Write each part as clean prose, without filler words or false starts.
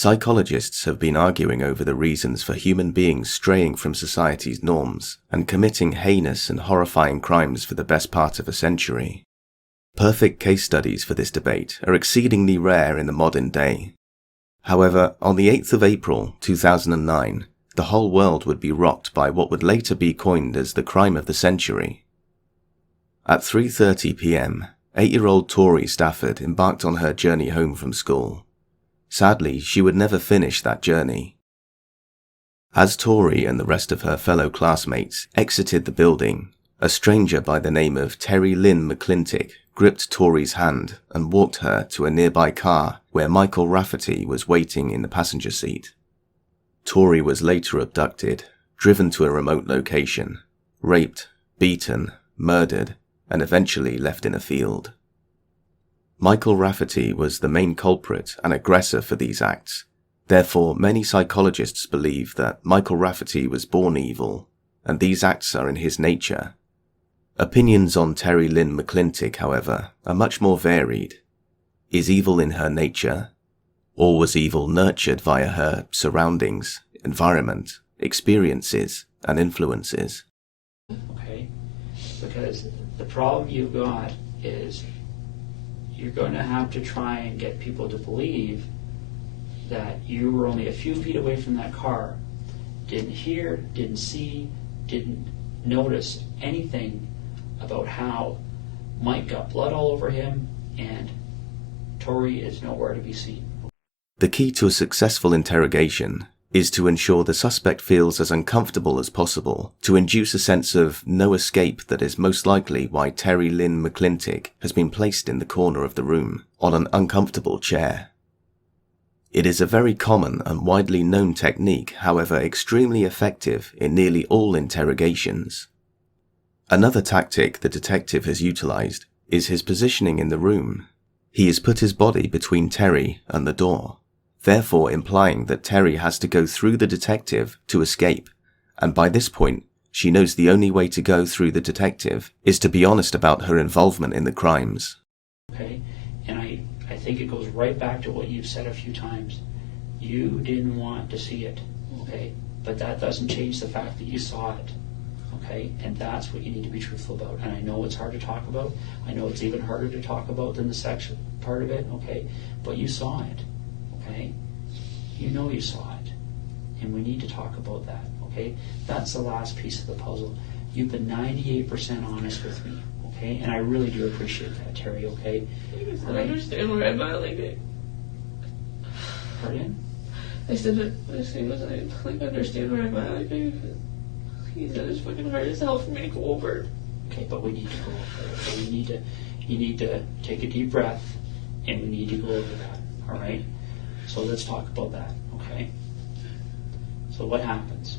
Psychologists have been arguing over the reasons for human beings straying from society's norms and committing heinous and horrifying crimes for the best part of a century. Perfect case studies for this debate are exceedingly rare in the modern day. However, on the 8th of April 2009, the whole world would be rocked by what would later be coined as the crime of the century. At 3:30 p.m, 8-year-old Tori Stafford embarked on her journey home from school. Sadly, she would never finish that journey. As Tori and the rest of her fellow classmates exited the building, a stranger by the name of Terri Lynne Mcclintic gripped Tori's hand and walked her to a nearby car where Michael Rafferty was waiting in the passenger seat. Tori was later abducted, driven to a remote location, raped, beaten, murdered, and eventually left in a field. Michael Rafferty was the main culprit and aggressor for these acts. Therefore, many psychologists believe that Michael Rafferty was born evil, and these acts are in his nature. Opinions on Terri Lynne Mcclintic, however, are much more varied. Is evil in her nature? Or was evil nurtured via her surroundings, environment, experiences, and influences? Okay, because the problem you've got is you're going to have to try and get people to believe that you were only a few feet away from that car, didn't hear, didn't see, didn't notice anything about how Mike got blood all over him and Tori is nowhere to be seen. The key to a successful interrogation is to ensure the suspect feels as uncomfortable as possible, to induce a sense of no escape that is most likely why Terri Lynne Mcclintic has been placed in the corner of the room, on an uncomfortable chair. It is a very common and widely known technique, however extremely effective in nearly all interrogations. Another tactic the detective has utilized is his positioning in the room. He has put his body between Terri and the door, therefore implying that Terri has to go through the detective to escape, and by this point, she knows the only way to go through the detective is to be honest about her involvement in the crimes. Okay, and I think it goes right back to what you've said a few times. You didn't want to see it, okay? But that doesn't change the fact that you saw it, okay? And that's what you need to be truthful about. And I know it's hard to talk about. I know it's even harder to talk about than the sex part of it, okay? But you saw it, okay? You know you saw it. And we need to talk about that, okay? That's the last piece of the puzzle. You've been 98% honest with me, okay? And I really do appreciate that, Terri, okay? I understand where I'm at, like, Pardon? I said it as soon as I, like, understand where I'm at, like, he said it's fucking hard as hell for me to go over. Okay, but we need to go over it. So you need to take a deep breath, and we need to go over that, all right? So let's talk about that, okay? So what happens?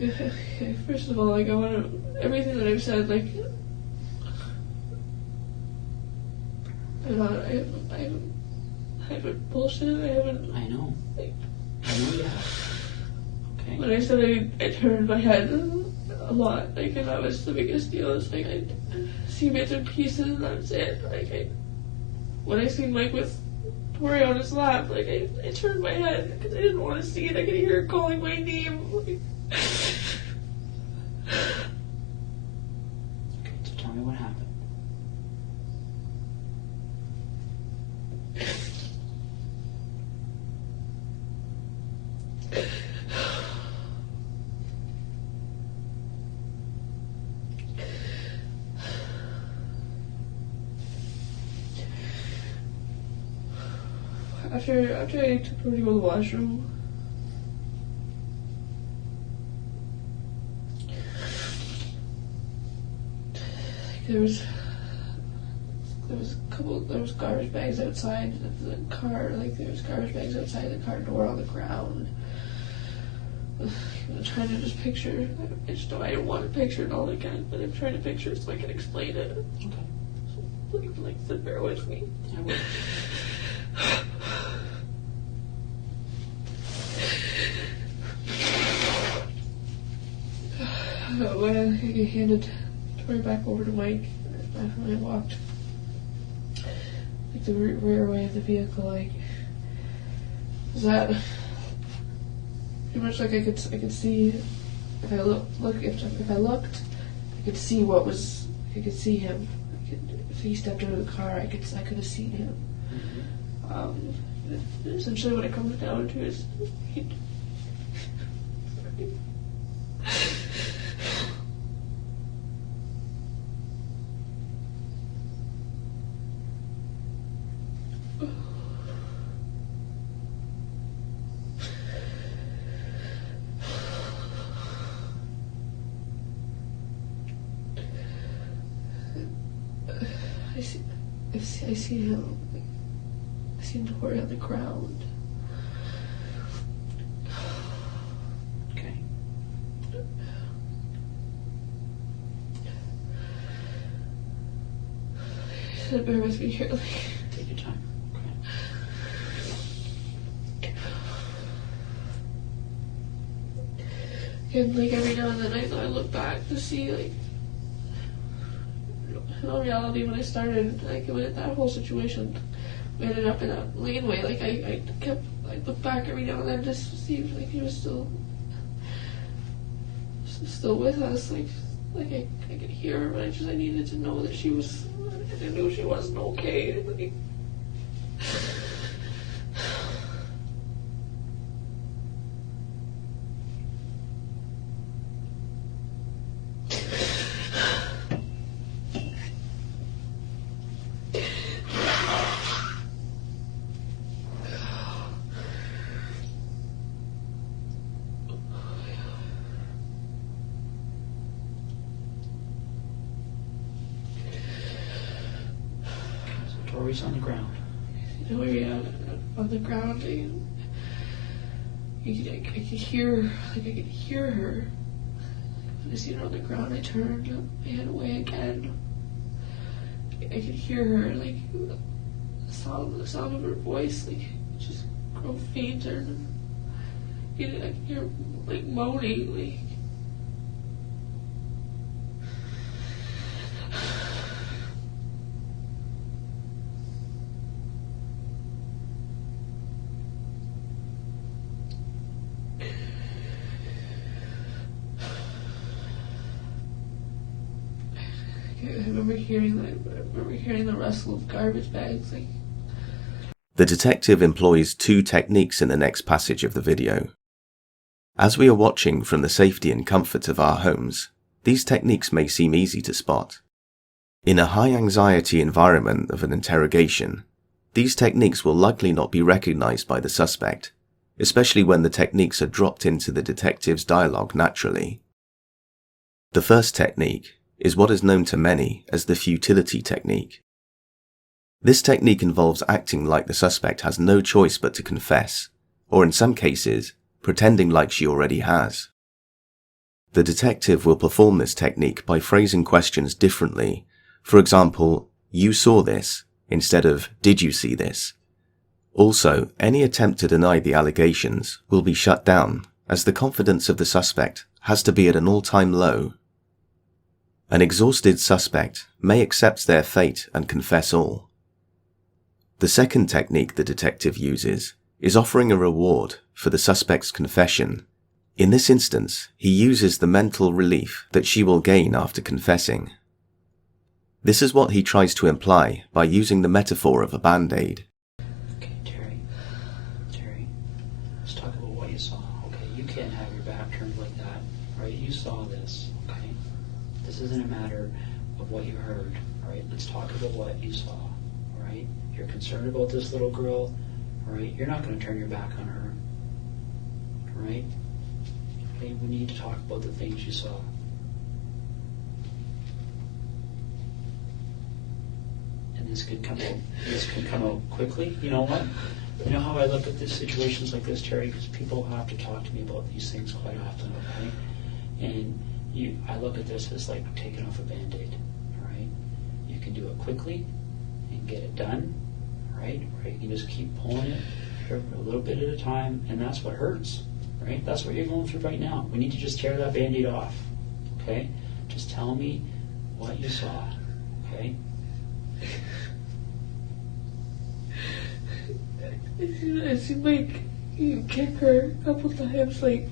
Okay, first of all, like, I want to, everything that I've said, like, I haven't bullshit, I know. Like, I know you have. Okay. When I said I turned my head a lot, like, and that was the biggest deal. It's like, I see bits and pieces, and that's it. Like, when I seen Mike with Tori on his lap, like, I turned my head because I didn't want to see it. I could hear her calling my name. Like, Okay, so tell me what happened. After I took her to go to the washroom, there was garbage bags outside the car, like there was garbage bags outside the car door on the ground. I'm trying to just picture, I just know I don't want to picture it all again, but I'm trying to picture it so I can explain it. Okay. So, so bear with me. I will. when I handed Tori back over to Mike, when I walked like the rear way of the vehicle, like, is that pretty much like I could see if I if I looked, I could see I could see him. If he stepped out of the car, I could have seen him. Essentially, what it comes down to is I see him. I see Tori on the ground. Okay. So bear with me here. Take your time. Okay. And like every now and then I look back to see, like, in all reality, when I started, like, when that whole situation, we ended up in a laneway. Like, I looked back every now and then just to see if, like, he was still with us. Like I could hear her, but I needed to know that she was. I knew she wasn't okay. Like, Tori's on the ground. you know, yeah, on the ground. I could hear, like, I could hear her. When I seen her on the ground, I turned my head away again. I could hear her, like, the sound of her voice, like, just grow fainter. And I could hear, like, moaning, like. I remember hearing the rustle of garbage bags, like. The detective employs two techniques in the next passage of the video. As we are watching from the safety and comfort of our homes, these techniques may seem easy to spot. In a high-anxiety environment of an interrogation, these techniques will likely not be recognized by the suspect, especially when the techniques are dropped into the detective's dialogue naturally. The first technique is what is known to many as the futility technique. This technique involves acting like the suspect has no choice but to confess, or in some cases, pretending like she already has. The detective will perform this technique by phrasing questions differently. For example, "You saw this," instead of "Did you see this?" Also, any attempt to deny the allegations will be shut down, as the confidence of the suspect has to be at an all-time low. An exhausted suspect may accept their fate and confess all. The second technique the detective uses is offering a reward for the suspect's confession. In this instance, he uses the mental relief that she will gain after confessing. This is what he tries to imply by using the metaphor of a band-aid. Okay, Terri, let's talk about what you saw. Okay, you can't have your back turned like that, right? You saw this, okay? This isn't a matter of what you heard, all right? Let's talk about what you saw, all right? You're concerned about this little girl, all right? You're not going to turn your back on her, all right? Okay, we need to talk about the things you saw. And this can come out quickly. You know what? You know how I look at these situations like this, Terri? Because people have to talk to me about these things quite often, okay? And I look at this as like taking off a Band-Aid, all right? You can do it quickly and get it done, right? Or you can just keep pulling it a little bit at a time, and that's what hurts, right? That's what you're going through right now. We need to just tear that Band-Aid off, okay? Just tell me what you saw, okay? It seemed like you kick her a couple times, like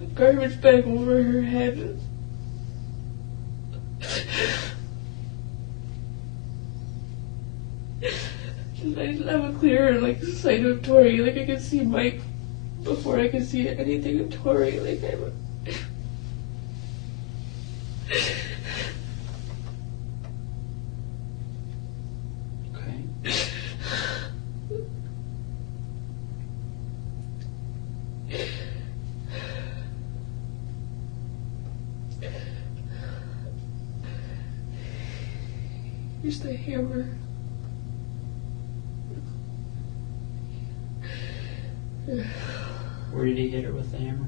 a garbage bag over her head. I didn't have a clear sight of Tori. Like I could see Mike before I could see anything of Tori. Like here's the hammer. Where did he hit her with the hammer?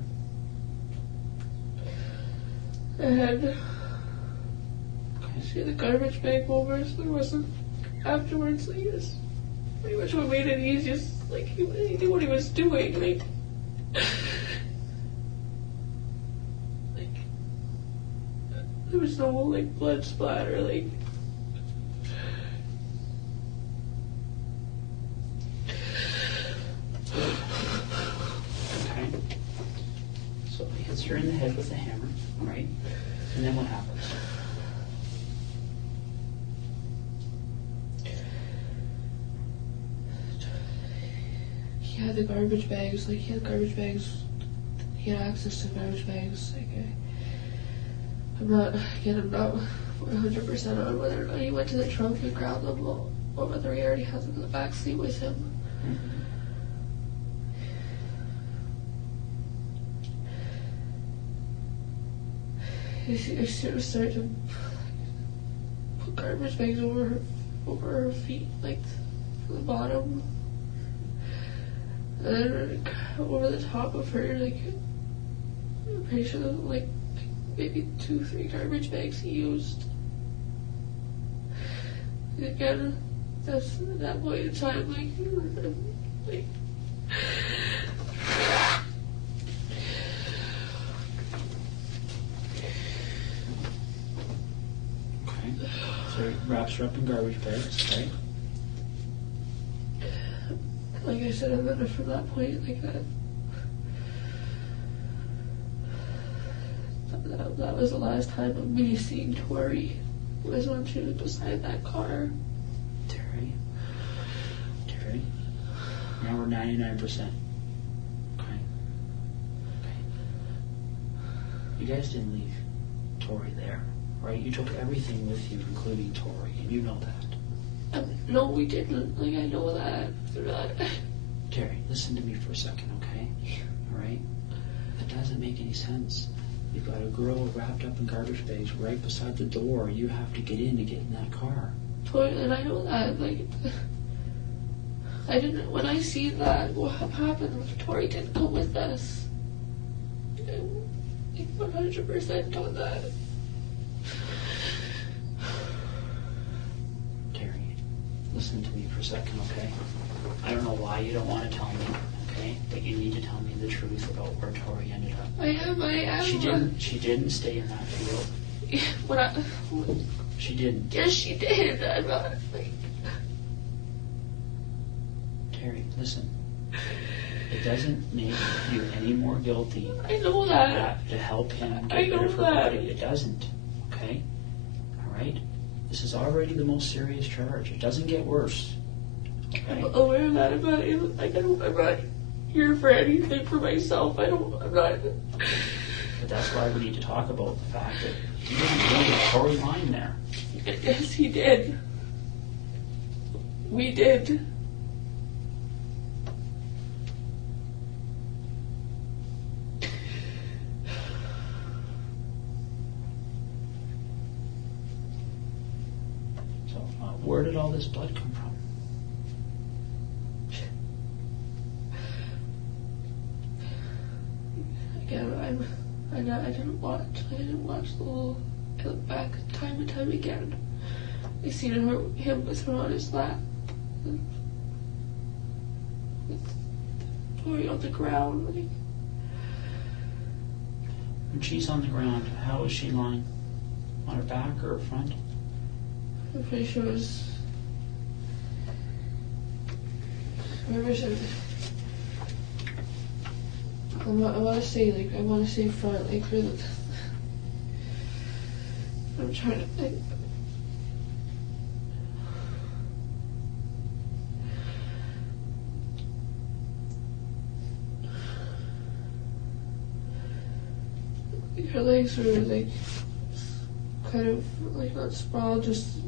And she had the garbage bag over, so there wasn't afterwards. Like, just pretty much what made it easiest. Like he knew what he was doing. Like there was no blood splatter. Like. You're in the head with the hammer, right? And then what happens? He had the garbage bags, he had access to garbage bags. I'm not 100% on whether or not he went to the trunk and grabbed them, or whether he already has them in the back seat with him. Mm-hmm. I should have started to put garbage bags over her feet, from the bottom, and then over the top of her, I'm pretty sure maybe 2-3 garbage bags he used. And again, that's at that point in time, So he wraps her up in garbage bags, right? Like I said, and then from that point, that was the last time of me seeing Tori. Was when she was beside that car. Terri, now we're 99%. Okay. You guys didn't leave Tori there, right? You took everything with you, including Tori, and you know that. No, we didn't. I know that. Terri, listen to me for a second, okay? All right? That doesn't make any sense. You've got a girl wrapped up in garbage bags right beside the door. You have to get in to get in that car. Tori, and I know that. I didn't. When I see that, what happened? Tori didn't come with us. I'm 100% on that. Listen to me for a second, okay? I don't know why you don't want to tell me, okay? But you need to tell me the truth about where Tori ended up. I am. She didn't stay in that field. She didn't. Yes, she did. I'm not. Terri, listen. It doesn't make you any more guilty. I know that. To help him get rid of her body. It doesn't, okay? All right? This is already the most serious charge. It doesn't get worse. Okay? I'm aware of that. I'm not here for anything for myself. I'm not. But that's why we need to talk about the fact that he didn't bring Tori lying there. Yes, he did. We did. Where did all this blood come from? Again, I didn't watch the little. I look back time and time again. I seen him with her on his lap, with Tori on the ground. When she's on the ground, how is she lying? On her back or her front? I'm pretty sure it was... I want to say, like, I want to say front, like, for the... I'm trying to think. Her legs were, like, kind of, like, not sprawled, just,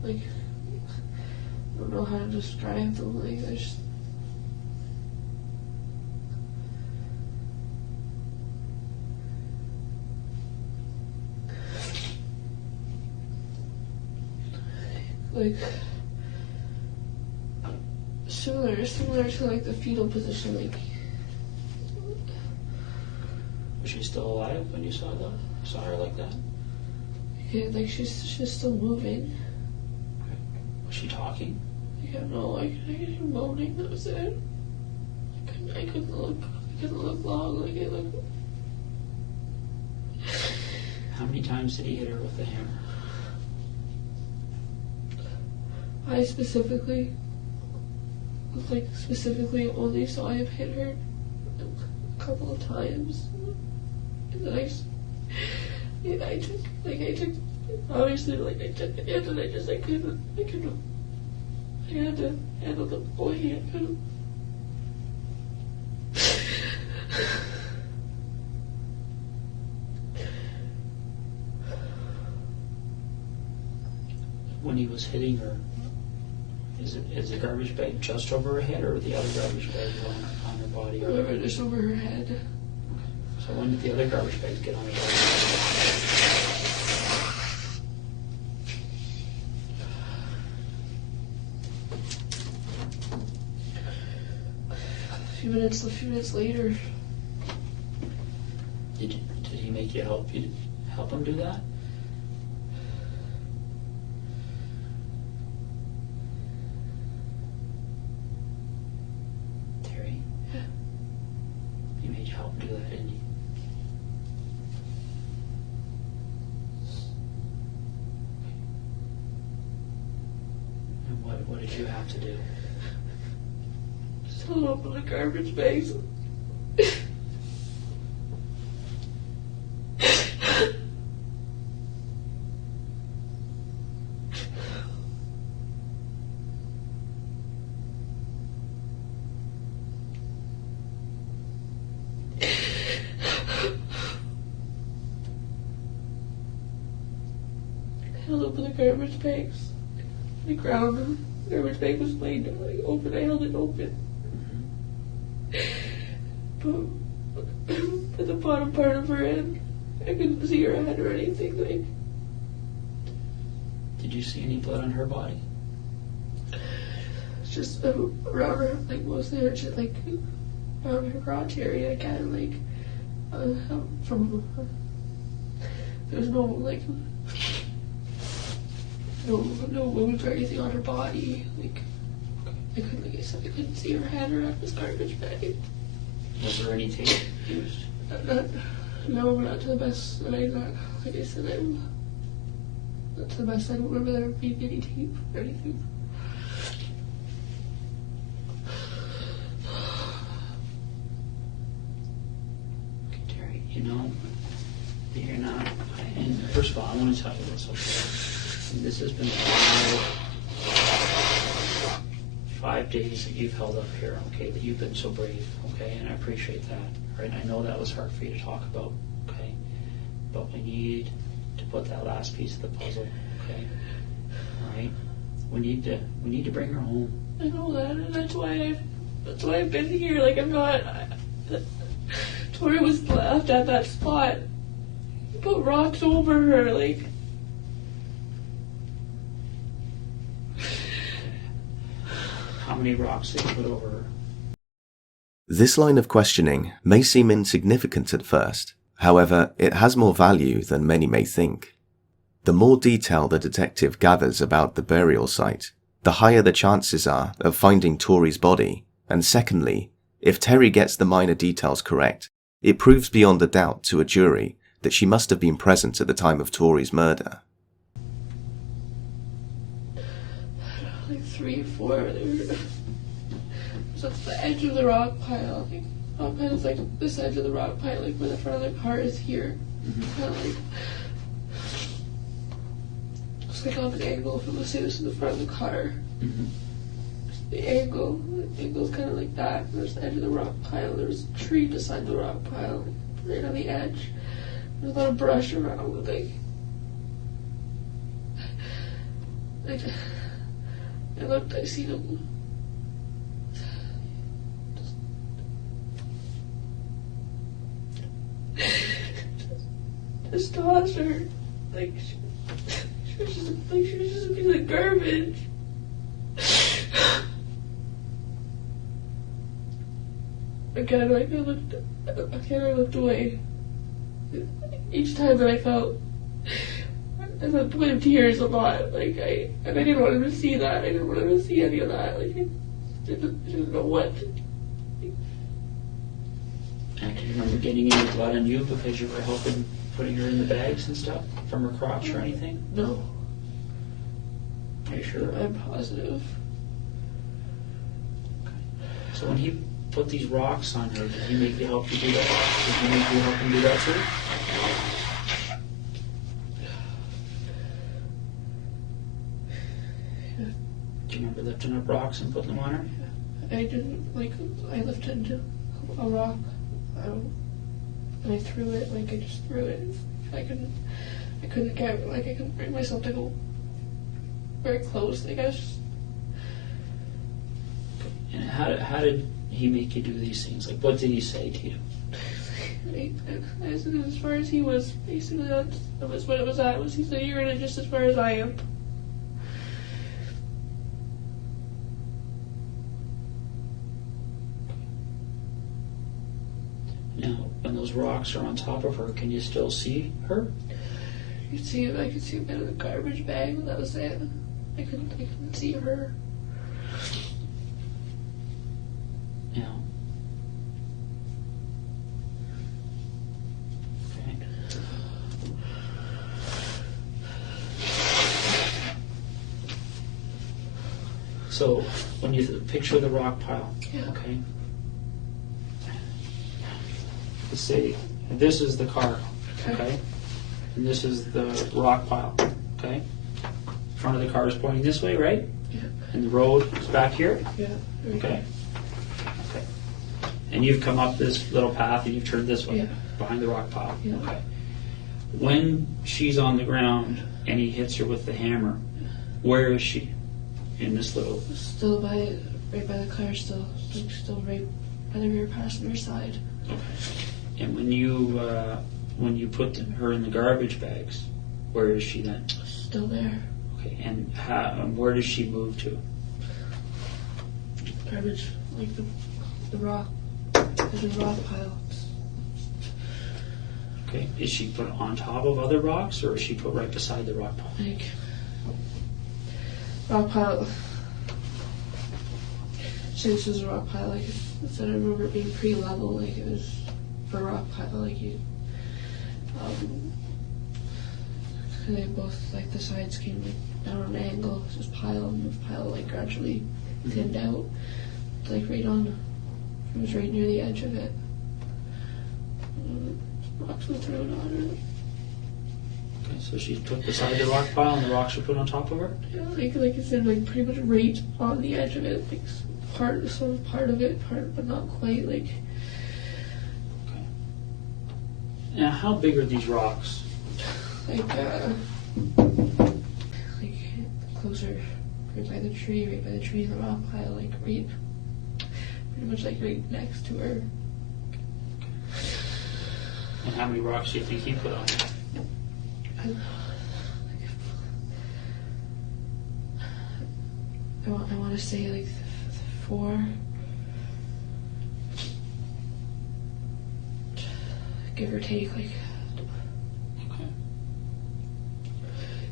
like, I don't know how to describe them, like, I just... like, similar to, like, the fetal position, like... Was she still alive when you saw her like that? Yeah, like, she's still moving. Okay. Was she talking? Yeah, no, I could hear moaning, that was it. I couldn't look long, like, it looked... How many times did he hit her with the hammer? I specifically only saw him hit her a couple of times. And then I took, obviously, like, I took it and I had to handle the boy, I couldn't. When he was hitting her, is the garbage bag just over her head, or the other garbage bags on her body? Just over her head. Okay. So when did the other garbage bags get on her body? A few minutes later. Did he make you help him do that? What did you have to do? Just hold open the garbage bags. Held open the garbage bags. The ground. The garbage bag was laid like open. I held it open. But the bottom part of her head, I couldn't see her head or anything. Like, did you see any blood on her body? It's just around her, like mostly her, just like around her crotch area, kind of like from. There's no like. No wounds or anything on her body. Like, I couldn't, like I said, I couldn't see her head around this garbage bag. Was there any tape used? No, not to the best that like I said, not to the best I don't remember there being any tape or anything. Okay, Terry, you know that you're not, and first of all, I want to tell you this, okay? This has been 5 days that you've held up here, okay, that you've been so brave, okay, and I appreciate that, right? I know that was hard for you to talk about, okay, but we need to put that last piece of the puzzle, okay, all right? We need to bring her home. I know that, and that's why I've been here. Like, I'm not. Tori was left at that spot. He put rocks over her, like. How many rocks did you put over her? This line of questioning may seem insignificant at first. However, it has more value than many may think. The more detail the detective gathers about the burial site, the higher the chances are of finding Tori's body, and secondly, if Terri gets the minor details correct, It proves beyond a doubt to a jury that she must have been present at the time of Tori's murder. Like 3 or 4, it was at the edge of the rock pile. Like, rock pile is like this edge of the rock pile, like where the front of the car is here. Kind of like, it's like on an angle. If I'm gonna say this is the front of the car, the angle's kind of like that. There's the edge of the rock pile. There's a tree beside the rock pile, right on the edge. There's a lot of brush around. Like I looked, I seen him. Just tossed her. Like she was just a piece of garbage. Again, I looked away. Each time that I felt at the point of tears a lot. Like I didn't want him to see that. I didn't want him to see any of that. Like I didn't know what. And do you remember getting any blood on you because you were helping putting her in the bags and stuff from her crotch or anything? No. Are you sure? I'm positive. So when he put these rocks on her, did he make you help you do that? Did he make you help him do that too? Do you remember lifting up rocks and putting them on her? I didn't, I lifted a rock, and I threw it, I just threw it. I couldn't bring myself to go very close, I guess. And how did he make you do these things? Like, what did he say to you? As far as he was, basically, that was what it was at. He said, you're in it just as far as I am. Now, when those rocks are on top of her, can you still see her? I could see a bit of the garbage bag, that was it. I couldn't see her. Yeah. Okay. So, when you picture the rock pile, okay? Let's say this is the car, okay? And this is the rock pile, okay? Front of the car is pointing this way, right? Yeah. And the road is back here? Yeah. Okay. Okay. And you've come up this little path and you've turned this way, behind the rock pile. Yeah. Okay. When she's on the ground and he hits her with the hammer, where is she in this little? Still right by the car, still right by the rear passenger side. Okay. And when you put her in the garbage bags, where is she then? Still there. Okay. And where does she move to? Garbage, like the rock. There's a rock pile. Okay. Is she put on top of other rocks, or is she put right beside the rock pile? Like rock pile. Since it was a rock pile, like I said, I remember it being pretty level, like it was for a rock pile, like you. They both, like the sides came like down on an angle. It was pile, and the pile like gradually thinned out, like right on. It was right near the edge of it. Rocks were thrown on her. Okay, so she's put beside the rock pile and the rocks are put on top of her? Yeah, like I said, like pretty much right on the edge of it, like part of it, but not quite, like. Okay. Now, how big are these rocks? Like closer, right by the tree in the rock pile, like right, pretty much like right next to her. And how many rocks do you think he put on? I want to say like 4. Give or take, like. Okay.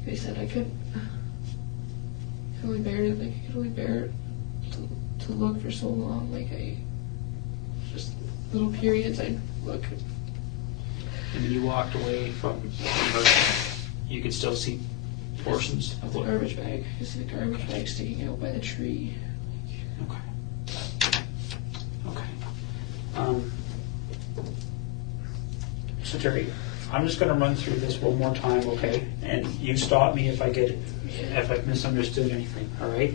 They said I could only bear it. Like I could only bear it to look for so long. Like just little periods. I look. And when you walked away from her, you could still see portions of the garbage bag. I see the garbage bag sticking out by the tree. Okay. Okay. So Terry, I'm just going to run through this one more time, okay? And you stop me if I've misunderstood anything, all right?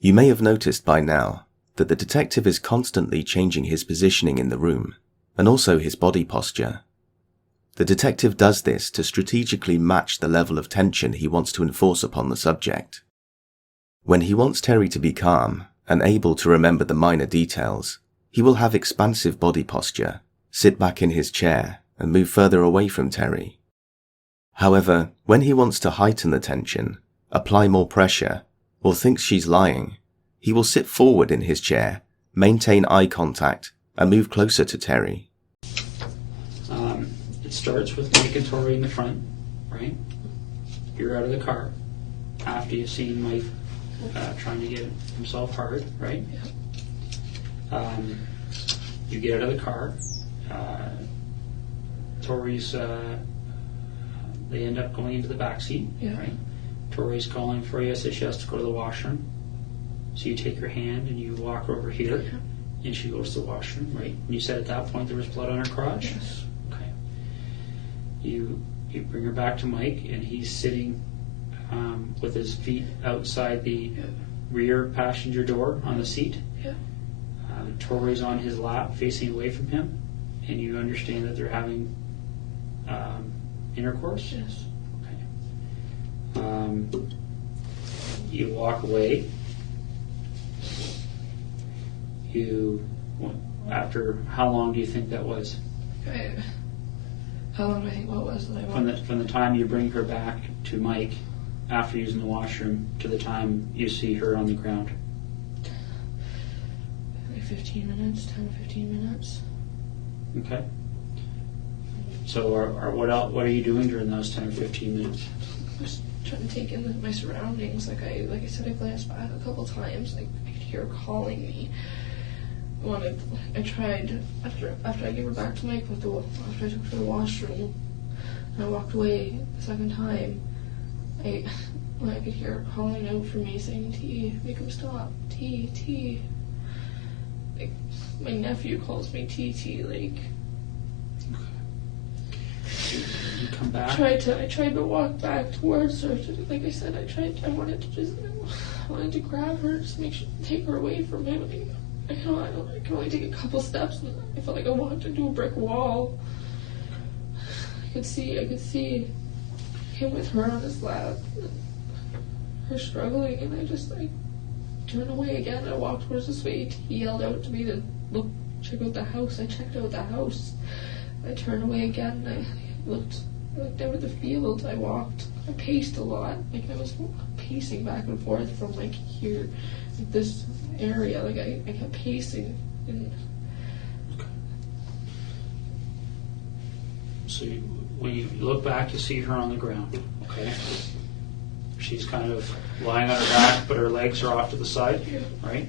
You may have noticed by now that the detective is constantly changing his positioning in the room, and also his body posture. The detective does this to strategically match the level of tension he wants to enforce upon the subject. When he wants Terry to be calm and able to remember the minor details, he will have expansive body posture, sit back in his chair, and move further away from Terry. However, when he wants to heighten the tension, apply more pressure, or thinks she's lying, he will sit forward in his chair, maintain eye contact, and move closer to Terry. It starts with Mike and Tori in the front, right? You're out of the car after you've seen Mike trying to get himself hard, right? You get out of the car. Tori's, they end up going into the back seat, right? Tori's calling for you, says she has to go to the washroom. So you take her hand and you walk over here, and she goes to the washroom, right? And you said at that point there was blood on her crotch? Yes. Okay. You bring her back to Mike, and he's sitting with his feet outside the rear passenger door on the seat. Yeah. Tori's on his lap, facing away from him, and you understand that they're having intercourse? Yes. Okay. You walk away. After how long do you think that was? How long do I think what was that I walked? From the time you bring her back to Mike after using the washroom to the time you see her on the ground? Like 15 minutes, 10 to 15 minutes. Okay. So what are you doing during those 10 or 15 minutes? Just trying to take in my surroundings. Like I said, I glanced back a couple times. Like I could hear her calling me. I tried after I gave her back to Mike after I took her to the washroom and I walked away the second time. I could hear her calling out for me, saying, "T, make him stop. T." Like my nephew calls me TT. Like. You come back. I tried to walk back towards her. Like I said, I wanted to grab her, just take her away from him. I can only take a couple steps, and I felt like I walked into a brick wall. I could see him with her on his lap, her struggling, and I turned away again. I walked towards the suite. He yelled out to me to check out the house. I checked out the house. I turned away again. I looked out at the field. I paced a lot. Like I was pacing back and forth from like here, like this area. Like I kept pacing. So when you look back, you see her on the ground. Okay. She's kind of lying on her back, but her legs are off to the side. Yeah. Right.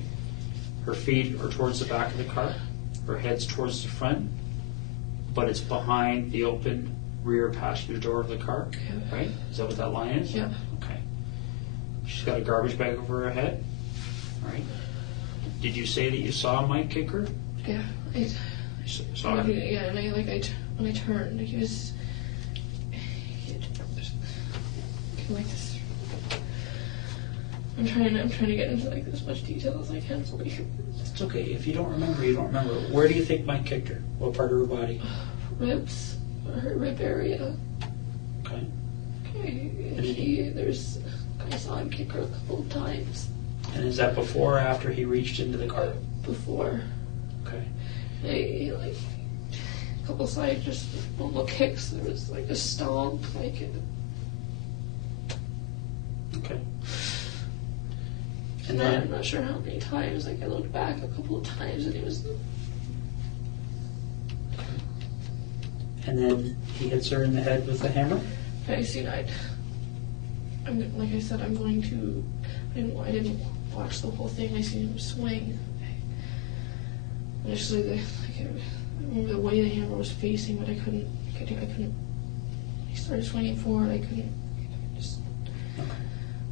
Her feet are towards the back of the car. Her head's towards the front, but it's behind the open rear passenger door of the car, right? Is that what that line is? Yeah. Okay. She's got a garbage bag over her head, right? Did you say that you saw Mike kick her? Yeah. Saw him? Yeah, and when I turned, he was like this. I'm trying to get into like as much detail as I can. So it's okay. If you don't remember, you don't remember. Where do you think Mike kicked her? What part of her body? Ribs. Her rib area. Okay. I saw him kick her a couple of times. And is that before or after he reached into the car? Before. Okay. He like a couple side just normal kicks. There was like a stomp, like. Okay. And then I'm not sure how many times. Like I looked back a couple of times, and he was. And then he hits her in the head with a hammer? I seen like I said, I'm going to. I didn't watch the whole thing. I seen him swing. Initially, I remember the way the hammer was facing, but I couldn't. He started swinging forward. I couldn't.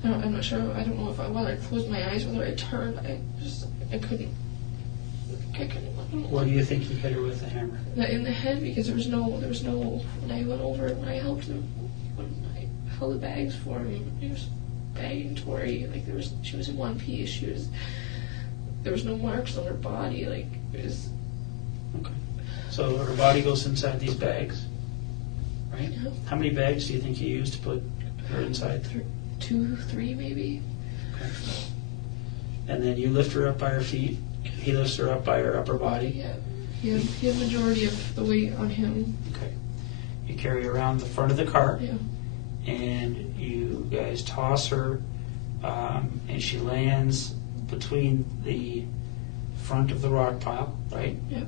I'm not sure. I don't know whether I closed my eyes, whether I turned. I couldn't. What do you think he hit her with the hammer? In the head, because there was no. When I went over, when I helped him, when I held the bags for him, he was bagging Tori. Like she was in one piece. There was no marks on her body. Like it was. Okay. So her body goes inside these bags, right? Yeah. How many bags do you think you used to put her inside? 2, 3 maybe. Okay. And then you lift her up by her feet. He lifts her up by her upper body. Yeah. He had majority of the weight on him. Okay. You carry her around the front of the car. Yeah. And you guys toss her, and she lands between the front of the rock pile, right? Yep.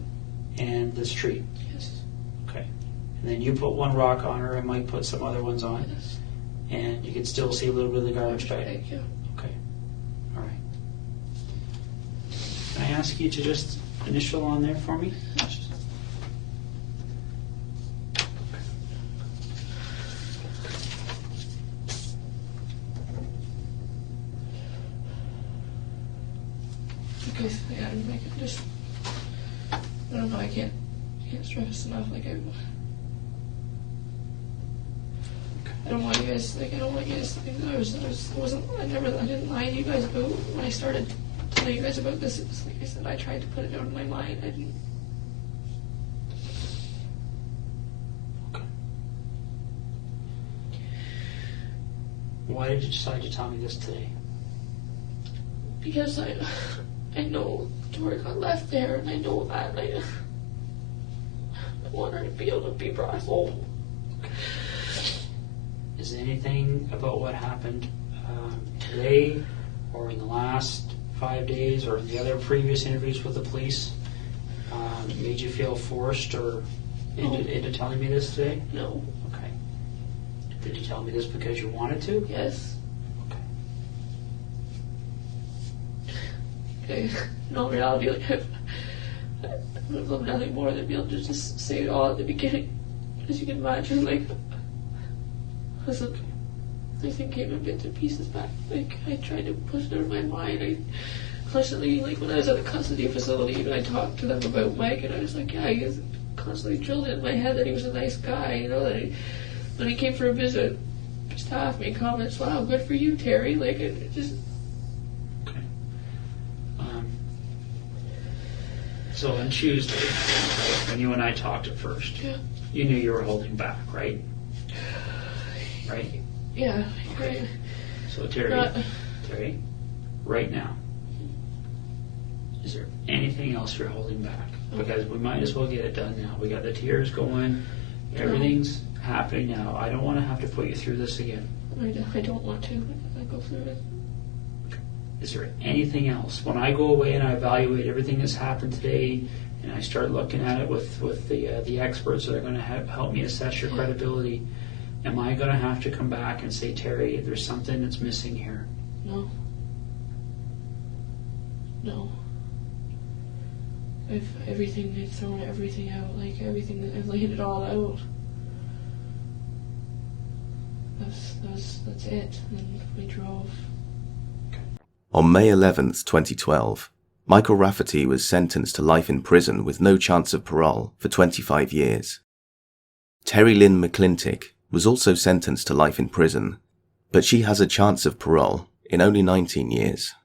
And the street. Yes. Okay. And then you put one rock on her and Mike put some other ones on. Yes. And you can still see a little bit of the garbage bag. Yeah. Okay. All right. Can I ask you to just initial on there for me? Because I don't know, I can't stress enough. Like I don't want you guys. Like I don't want you guys to think that I didn't lie to you guys about when I started telling you guys about this. It was like I said, I tried to put it out of my mind. I didn't. Okay. Why did you decide to tell me this today? Because I know Tori got left there, and I know that. I want her to be able to be brought home. Is there anything about what happened today or in the last 5 days or in the other previous interviews with the police made you feel forced or into telling me this today? No. Okay. Did you tell me this because you wanted to? Yes. Okay. In all reality, like I would have loved nothing more than be able to just say it all at the beginning. As you can imagine, like, listen, everything came in bits and pieces back. Like, I tried to push it out of my mind. I constantly, like, when I was at a custody facility, even I talked to them about Mike, and I was like, yeah, he was constantly drilled in my head that he was a nice guy, you know, that when he came for a visit, staff made comments, wow, good for you, Terry. Like, it just. So on Tuesday, when you and I talked at first, you knew you were holding back, right? Right? Yeah. Okay. So Terri, right now, is there anything else you're holding back? Because we might as well get it done now. We got the tears going, everything's happening now. I don't want to have to put you through this again. I don't want to. I go through it. Is there anything else? When I go away and I evaluate everything that's happened today, and I start looking at it with the experts that are going to help me assess your credibility, am I going to have to come back and say, Terri, there's something that's missing here? No. I've thrown everything out. Like everything, I've laid it all out. That's it. And we drove. On May 11th, 2012, Michael Rafferty was sentenced to life in prison with no chance of parole for 25 years. Terri Lynne Mcclintic was also sentenced to life in prison, but she has a chance of parole in only 19 years.